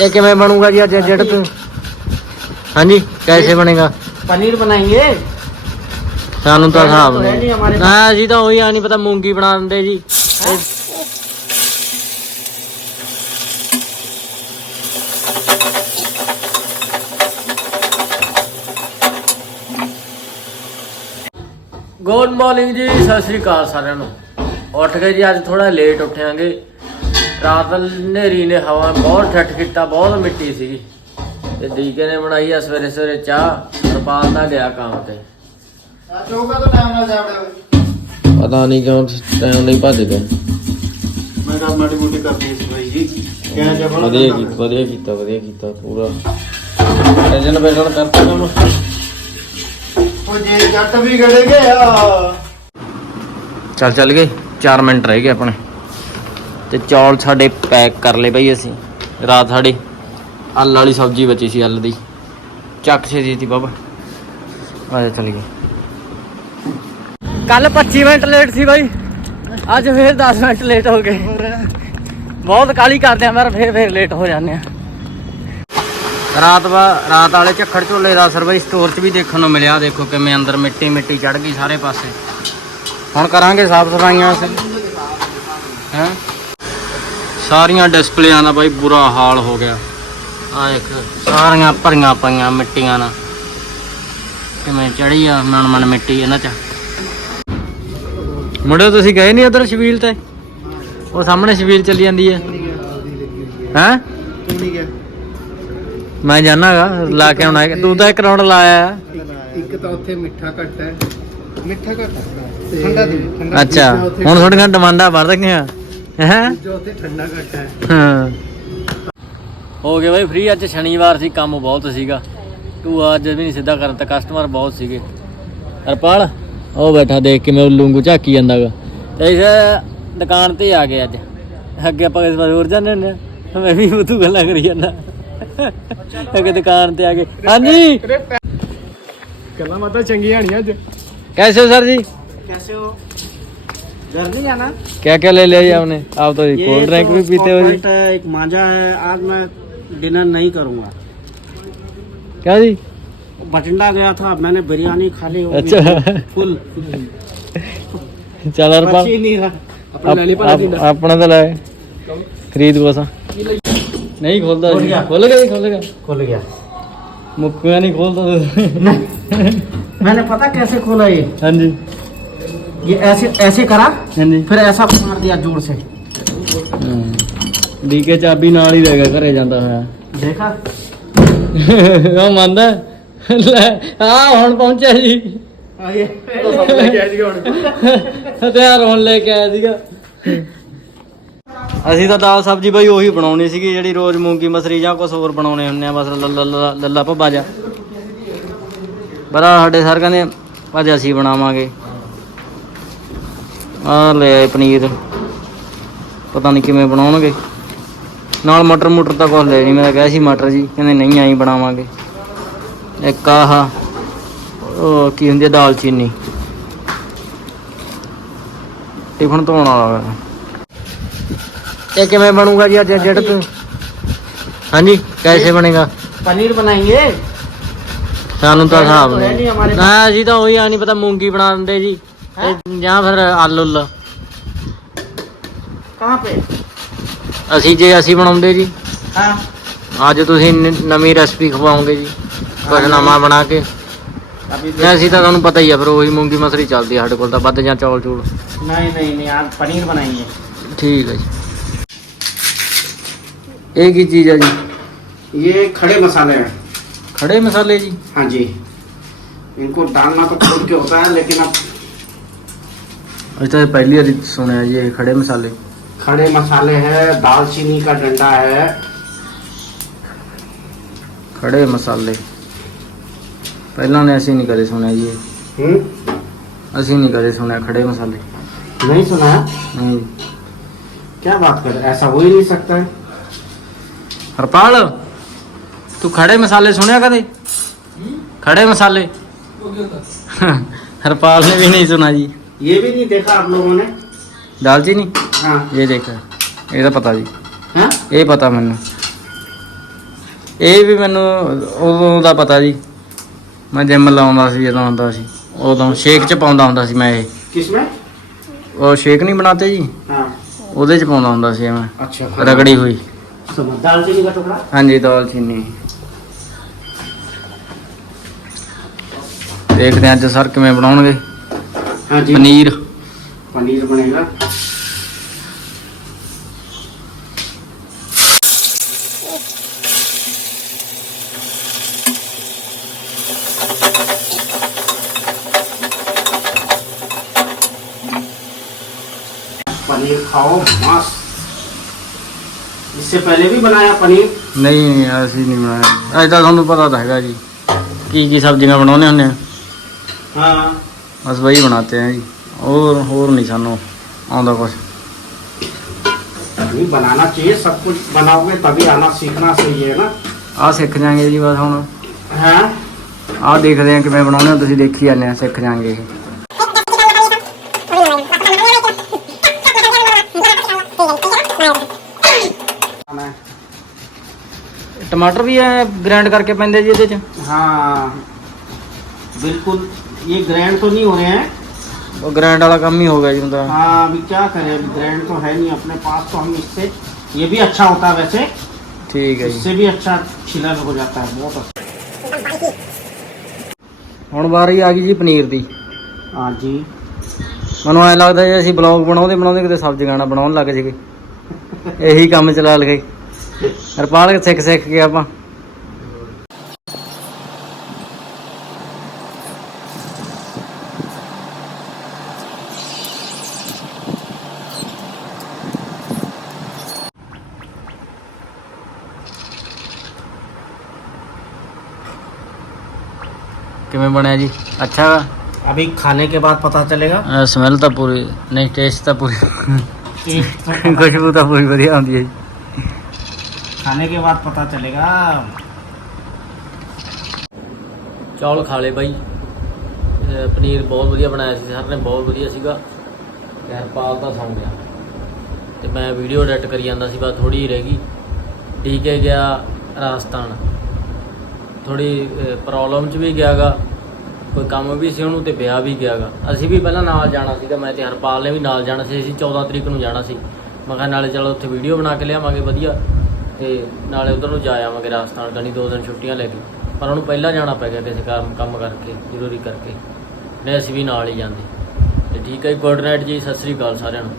ਇਹ ਕਿਵੇਂ ਬਣੂਗਾ ਜੀ ਅੱਜ ਜਿਹੜਾ ਤੂੰ ਹਾਂਜੀ ਕੈਸੇ ਬਣੇਗਾ पनीर बनाएंगे ਸਾਨੂੰ ਤਾਂ ਹਿਸਾਬ ਹੈ ਨਹੀਂ ਨਹੀਂ ਹਮਾਰੇ ਨਾ ਜੀ ਤਾਂ ਉਹੀ ਆ ਨਹੀਂ ਪਤਾ ਮੂੰਗੀ ਬਣਾ ਦਿੰਦੇ ਜੀ ਗੁੱਡ ਮਾਰਨਿੰਗ ਜੀ ਸਤਿ ਸ੍ਰੀ ਅਕਾਲ ਸਾਰਿਆਂ ਨੂੰ ਉੱਠ ਗਏ ਜੀ ਅੱਜ ਥੋੜਾ ਲੇਟ ਉੱਠਿਆਂਗੇ ਰਾਤ ਹਨੇਰੀ ਨੇ ਹਵਾ ਬਹੁਤ ਠੱਠ ਕੀਤਾ ਬਹੁਤ ਮਿੱਟੀ ਸੀਗੀ। ਤੇ ਡੀਕੇ ਨੇ ਬਣਾਈ ਆ ਸਵੇਰੇ ਸਵੇਰੇ ਚਾਹ ਰਪਾਲ ਦਾ ਗਿਆ ਕੰਮ ਤੇ। ਚੌਕਾ ਤੋਂ ਟਾਈਮ ਨਾਲ ਜਾਵੜੇ ਹੋਏ ਪਤਾ ਨਹੀਂ ਕਿਉਂ ਟਾਈਮ ਨਹੀਂ ਭੱਜ ਗਏ ਮੈਂ ਤਾਂ ਮਾੜੀ ਮੋਟੀ ਕਰਦੀ ਸੀ ਬਾਈ ਜੀ। ਕਿਹਾ ਜਾ ਬਣਾ ਵਧੀਆ ਕੀਤਾ ਵਧੀਆ ਕੀਤਾ ਵਧੀਆ ਕੀਤਾ ਪੂਰਾ। ਟੈਨਸ਼ਨ ਬੈਠਣ ਕਰਤਾ ਕੰਮ। ਉਹ ਜੇ ਜੱਟ ਵੀ ਗੜੇ ਗਿਆ ਚੱਲ ਚੱਲ ਗਏ 4 ਮਿੰਟ ਰਹਿ ਗਏ ਆਪਣੇ। ਤੇ ਚੌਲ ਸਾਡੇ ਪੈਕ ਕਰ ਲਏ ਬਈ ਅਸੀਂ। ਰਾਤ ਸਾਡੇ ਅੱਲ ਵਾਲੀ ਸਬਜ਼ੀ ਬਚੀ ਸੀ ਅੱਲ ਦੀ। ਚੱਕ ਛੇ ਦੀ ਤੀ ਬਾਬਾ। ਆ ਜਾ ਚੱਲ ਗਏ ਕੱਲ 25 ਮਿੰਟ ਲੇਟ ਸੀ ਬਾਈ। ਅੱਜ ਫੇਰ 10 ਮਿੰਟ ਲੇਟ ਹੋ ਗਏ। ਬਹੁਤ ਕਾਲੀ ਕਰਦੇ ਆ ਪਰ ਫੇਰ ਫੇਰ ਲੇਟ ਹੋ ਜਾਂਦੇ ਆ। ਰਾਤ ਵਾ ਰਾਤ ਵਾਲੇ ਝੱਖੜ ਝੋਲੇ ਦਾ ਅਸਰ ਬਈ ਸਟੋਰ 'ਚ ਵੀ ਦੇਖਣ ਨੂੰ ਮਿਲਿਆ। ਦੇਖੋ ਕਿਵੇਂ ਅੰਦਰ ਮਿੱਟੀ ਮਿੱਟੀ ਚੜ ਗਈ ਸਾਰੇ ਪਾਸੇ। ਹੁਣ ਕਰਾਂਗੇ ਸਾਫ਼ ਸਫਾਈਆਂ ਅਸੀਂ। ਹੈ? ਸਾਰੀਆਂ ਡਿਸਪਲੇਆਂ ਦਾ ਬਾਈ ਬੁਰਾ ਹਾਲ ਹੋ ਗਿਆ। ਆ ਇੱਕ ਸਾਰੀਆਂ ਭਰੀਆਂ ਪਈਆਂ ਮਿੱਟੀਆਂ ਨਾਲ। ਕਿਵੇਂ ਚੜੀ ਆ ਮਨ ਮਨ ਮਿੱਟੀ ਇਹਨਾਂ 'ਚ? ਮੁੰਡੇ ਤੁਸੀਂ ਗਏ ਨਹੀਂ ਉਧਰ ਸ਼ਬੀਲ ਤੇ? ਉਹ ਸਾਹਮਣੇ ਸ਼ਬੀਲ ਚੱਲੀ ਜਾਂਦੀ ਹੈ ਹੈ? ਮੈਂ ਜਾਣਾਗਾ ਲਾ ਕੇ ਆਉਣਾ। ਤੂੰ ਤਾਂ ਇੱਕ ਰਾਉਂਡ ਲਾਇਆ। ਇੱਕ ਤਾਂ ਉੱਥੇ ਮਿੱਠਾ ਘੱਟ ਹੈ। ਮਿੱਠਾ ਘੱਟ ਹੈ। ਠੰਡਾ ਦੀ ਠੰਡਾ ਅੱਛਾ ਹੁਣ ਤੁਹਾਡੀਆਂ ਡਿਮਾਂਡਾਂ ਵੱਧ ਗਈਆਂ। ਹੋ ਗਿਆ ਬਈ ਫ੍ਰੀ ਅੱਜ ਸ਼ਨੀਵਾਰ ਸੀ ਕੰਮ ਬਹੁਤ ਸੀਗਾ। ਤੂੰ ਅੱਜ ਵੀ ਨਹੀਂ ਸਿੱਧਾ ਕਰਨ ਤਾਂ ਕਸਟਮਰ ਬਹੁਤ ਸੀਗੇ। ਹਰਪਾਲ ਉਹ ਬੈਠਾ ਦੇਖ ਕਿਵੇਂ ਲੂੰਗੂ ਝਾਕੀ ਜਾਂਦਾਗਾ। ਤੇ ਇਸ ਦੁਕਾਨ ਤੇ ਆ ਗਏ ਅੱਜ। ਅੱਗੇ ਆਪਾਂ ਇਸ ਵਾਰ ਜਾਂਦੇ ਹੁੰਦੇ ਮੈਂ ਵੀ ਬਤੂ ਗੱਲਾਂ ਕਰੀ ਜਾਂਦਾ। ਅੱਗੇ ਦੁਕਾਨ ਤੇ ਆ ਗਏ। ਹਾਂਜੀ! ਗੱਲਾਂ ਮਾਤਾ ਚੰਗੀਆਂ ਨਹੀਂ ਅੱਜ। ਕੈਸੇ ਹੋ ਸਰ ਜੀ? ਕੈਸੇ ਹੋ? घर नहीं जाना। क्या क्या ले लिया आपने? आप तो कोल्ड ड्रिंक तो भी पीते हो एक माजा है आज मैं डिनर नहीं करूँगा। क्या जी? बठिंडा गया था मैंने बिरयानी खा ली अच्छा। फुल चल अपना तो लाए। खरीद को सा। नहीं खोलता खोल। गया। खोलेगा नहीं खोलेगा। खुल गया। मुक्का नहीं खोलता तो। मैंने पता कैसे खोला ये? हाँ जी। ये ऐसे ऐसे करा हाँ जी फिर ऐसा मार दिया जोर से ਡੀ ਕੇ ਚਾਬੀ ਨਾਲ ਹੀ ਰਹੇਗਾ ਘਰੇ ਜਾਂਦਾ ਹੋਇਆ देखा ਉਹ ਮੰਨਦਾ ਲੈ ਆ ਹੁਣ ਪਹੁੰਚਿਆ ਜੀ ये ਹਥਿਆਰ ਹੁਣ ਲੈ ਕੇ ਆਇਆ ਸੀਗਾ ਅਸੀਂ ਤਾਂ ਦਾਲ ਸਬਜੀ ਬਾਈ ਉਹੀ ਬਣਾਉਣੀ ਸੀਗੀ ਜਿਹੜੀ ਰੋਜ਼ ਮੂੰਗੀ ਮਸਰੀ ਜਾਂ ਕੁਝ ਹੋਰ ਬਣਾਉਣੇ ਹੁੰਦੇ ਆ ਬਸ ਲੱਲਾ ਲੱਲਾ- ਲੱਲਾ ਭੱਬਾ ਜਾ ਬੜਾ ਸਾਡੇ ਸਰ ਕਹਿੰਦੇ ਭਾਜ ਅਸੀਂ ਬਣਾਵਾਂਗੇ ਆ ਲੈ ਆਏ ਪਨੀਰ। ਪਤਾ ਨਹੀਂ ਕਿਵੇਂ ਬਣਾਉਣਗੇ। ਨਾਲ ਮਟਰ ਮਟਰ ਤਾਂ ਕੁਝ ਲੈ ਨਹੀਂ ਮੈਂ ਕਿਹਾ ਸੀ ਮਟਰ ਜੀ ਕਹਿੰਦੇ ਨਹੀਂ ਆਈ ਬਣਾਵਾਂਗੇ। ਇੱਕ ਆਹ ਉਹ ਕੀ ਹੁੰਦੀ ਹੈ ਦਾਲਚੀਨੀ। ਟਿਫਨ ਧੋਣ ਵਾਲਾ ਇਹ ਕਿਵੇਂ ਬਣੂਗਾ ਜੀ ਅੱਜ ਜਿਹੜਾ ਤੂੰ ਹਾਂਜੀ ਕੈਸੇ ਬਣੇਗਾ? ਪਨੀਰ ਬਣਾਏਗੇ ਸਾਨੂੰ ਤਾਂ ਹਿਸਾਬ ਨਹੀਂ। ਨਾ ਜੀ ਤਾਂ ਉਹੀ ਆ ਨਹੀਂ ਪਤਾ ਮੂੰਗੀ ਬਣਾ ਦਿੰਦੇ ਜੀ। ਤੇ ਜਾਂ ਫਿਰ ਆਲੂ ਉੱਲ कहाँ पे ਅਸੀਂ ਜੇ ਅਸੀਂ ਬਣਾਉਂਦੇ ਜੀ हाँ ਅੱਜ ਤੁਸੀਂ ਨ- ਨਵੀਂ ਰੈਸਪੀ ਖਵਾਓਗੇ ਜੀ ਕੁਝ ਨਵਾਂ ਬਣਾ ਕੇ अभी ਨਹੀਂ ਅਸੀਂ ਤਾਂ ਤੁਹਾਨੂੰ ਪਤਾ ਹੀ ਆ ਫਿਰ ਉਹੀ ਮੂੰਗੀ ਮਸਰੀ ਚੱਲਦੀ ਆ ਸਾਡੇ ਕੋਲ ਤਾਂ ਵੱਧ ਜਾਂ ਚੌਲ ਚੂਲ नहीं नहीं नहीं आज पनीर बनाएंगे ਠੀਕ ਹੈ ਜੀ ਇਹ ਕੀ ਚੀਜ਼ ਆ ਜੀ ये खड़े मसाले हैं ਖੜੇ ਮਸਾਲੇ ਜੀ हाँ जी इनको डालना तो खुद के होता है लेकिन अब अच्छा ये पहली बार सुने ये खड़े मसाले। खड़े मसाले हैं दालचीनी का डंडा है। खड़े मसाले। पहला ने ऐसे नहीं करे सुने ये। हम्म? असि नहीं करे सुने खड़े मसाले। नहीं सुना? है? नहीं। क्या बात कर ऐसा हो ही नहीं सकता। है हरपाल तू खड़े मसाले सुने कदे खड़े मसाले। हरपाल ने भी नहीं सुना जी। ये भी नहीं देखा आप लोगों ने ਦਾਲਚੀਨੀ हाँ ਇਹ ਦੇਖ ਇਹਦਾ ਪਤਾ ਜੀ हाँ ਇਹ ਪਤਾ ਮੈਨੂੰ ਇਹ ਵੀ ਮੈਨੂੰ ਉਦੋਂ ਦਾ ਪਤਾ ਜੀ ਮੈਂ ਜਿਮ ਲਾਉਂਦਾ ਸੀ ਜਦੋਂ ਆਉਂਦਾ ਸੀ ਉਦੋਂ ਸ਼ੇਕ ਚ ਪਾਉਂਦਾ ਹੁੰਦਾ ਸੀ ਮੈਂ ਇਹ किसमें ਉਹ ਸ਼ੇਕ ਨਹੀਂ ਬਣਾਤੇ ਜੀ हाँ ਉਹਦੇ ਚ ਪਾਉਂਦਾ ਹੁੰਦਾ ਸੀ ਮੈਂ अच्छा ਰਗੜੀ ਹੋਈ समझ दालचीनी का टुकड़ा ਹਾਂਜੀ ਦਾਲ ਚੀਨੀ ਦੇਖਦੇ ਹਾਂ ਅੱਜ ਸਰ ਕਿਵੇਂ ਬਣਾਉਣਗੇ हाँ जी ਪਨੀਰ पनीर बनेगा पनीर खाओ मस्त इससे पहले भी बनाया पनीर ਨਹੀਂ ਅਸੀਂ ਨਹੀਂ ਬਣਾਇਆ ਅੱਜ ਤਾਂ ਤੁਹਾਨੂੰ ਪਤਾ ਤਾਂ ਹੈਗਾ ਜੀ ਕੀ ਕੀ ਸਬਜ਼ੀਆਂ ਬਣਾਉਂਦੇ ਹੁੰਦੇ ਆ हाँ ਬਸ ਵਹੀ ਬਣਾਤੇ ਆ ਜੀ ਹੋਰ ਹੋਰ ਨਹੀਂ ਸਾਨੂੰ ਆਉਂਦਾ ਕੁਝ नहीं बनाना चाहिए सब कुछ बनाओगे तभी आना सीखना चाहिए ना ਆਹ ਸਿੱਖ ਜਾਾਂਗੇ ਜੀ ਬਸ ਹੁਣ हाँ ਆਹ ਦੇਖਦੇ ਆ ਕਿਵੇਂ ਬਣਾਉਂਦੇ ਆ ਤੁਸੀਂ ਦੇਖੀ ਜਾਂਦੇ ਆ ਸਿੱਖ ਜਾਾਂਗੇ ਇਹ ਟਮਾਟਰ ਵੀ ਐ ਗ੍ਰਾਈਂਡ ਕਰਕੇ ਪੈਂਦੇ ਜੀ ਇਹਦੇ ਚ हाँ बिल्कुल ये ग्रैंड तो नहीं हो रहे हैं ਉਹ ਗ੍ਰਾਈਂਡ ਵਾਲਾ ਕੰਮ ਹੀ ਹੋ ਗਿਆ ਜੀ ਹੁੰਦਾ हाँ अभी क्या करें अभी ग्रैंड तो है नहीं अपने पास तो हम इससे ये भी अच्छा होता है वैसे ਠੀਕ ਹੈ ਜੀ इससे भी अच्छा छिलर हो जाता है बहुत अच्छा ਹੁਣ ਵਾਰੀ ਆ ਗਈ ਜੀ ਪਨੀਰ ਦੀ हाँ जी ਮੈਨੂੰ ਐ ਲੱਗਦਾ ਜੇ ਅਸੀਂ ਬਲੌਗ ਬਣਾਉਂਦੇ ਬਣਾਉਂਦੇ ਕਿਤੇ ਸਬਜ਼ੀ ਗਾਣਾ ਬਣਾਉਣ ਲੱਗ ਜੀਗੇ ਇਹੀ ਕੰਮ ਚਲਾ ਲਗੇ ਹਰਪਾਲ ਸਿੱਖ ਸਿੱਖ ਕੇ ਆਪਾਂ ਕਿਵੇਂ ਬਣਿਆ ਜੀ ਅੱਛਾ अभी खाने के बाद पता चलेगा ਸਮੈਲ ਤਾਂ ਪੂਰੀ ਨਹੀਂ ਟੇਸਟ ਤਾਂ ਪੂਰੀ टेस्ट तो पता- ਖੁਸ਼ਬੂ ਤਾਂ ਪੂਰੀ ਵਧੀਆ ਆਉਂਦੀ ਹੈ ਜੀ खाने के बाद पता चलेगा ਚੌਲ ਖਾ ਲਏ ਬਾਈ ਅਹ ਪਨੀਰ ਬਹੁਤ ਵਧੀਆ ਬਣਾਇਆ ਸੀ ਸਰ ਨੇ ਬਹੁਤ ਵਧੀਆ ਸੀਗਾ ਤੇ ਹਰਪਾਲ ਤਾਂ ਸੌਂ ਗਿਆ ਤੇ ਮੈਂ ਵੀਡੀਓ ਐਡਿਟ ਕਰੀ ਜਾਂਦਾ ਸੀ ਬਸ ਥੋੜੀ ਰਹਿ ਗਈ ਠੀਕ ਹੈ ਗਿਆ ਰਾਜਸਥਾਨ ਥੋੜੀ ਪ੍ਰੋਬਲਮ ਚ ਵੀ ਗਿਆਗਾ, ਕੋਈ ਕੰਮ ਵੀ ਸੀ ਉਹਨੂੰ ਤੇ ਵਿਆਹ ਵੀ ਗਿਆਗਾ। ਅਸੀਂ ਵੀ ਪਹਿਲਾਂ ਨਾਲ ਜਾਣਾ ਸੀਗਾ, ਮੈਂ ਤੇ ਹਰਪਾਲ ਨੇ ਵੀ ਨਾਲ ਜਾਣਾ ਸੀ, ਅਸੀਂ 14 ਤਰੀਕ ਨੂੰ ਜਾਣਾ ਸੀ। ਮੈਂ ਕਿਹਾ ਨਾਲੇ ਚਲੋ ਉੱਥੇ ਵੀਡੀਓ ਬਣਾ ਕੇ ਲਿਆਵਾਂਗੇ, ਵਧੀਆ। ਤੇ ਨਾਲੇ ਉਧਰ ਨੂੰ ਜਾ ਆਵਾਂਗੇ ਰਾਜਸਥਾਨ ਕਣੀ ਦੋ ਦਿਨ ਛੁੱਟੀਆਂ ਲੈ ਕੇ। ਪਰ ਉਹਨੂੰ ਪਹਿਲਾਂ ਜਾਣਾ ਪੈ ਗਿਆ ਕਿਸੇ ਕਾਰਨ, ਕੰਮ ਕਰਕੇ, ਜ਼ਰੂਰੀ ਕਰਕੇ। ਨਹੀਂ, ਅਸੀਂ ਵੀ ਨਾਲ ਹੀ ਜਾਂਦੇ। ਤੇ ਠੀਕ ਹੈ ਗੁੱਡ ਨਾਈਟ ਜੀ, ਸਤਿ ਸ੍ਰੀ ਅਕਾਲ ਸਾਰਿਆਂ ਨੂੰ।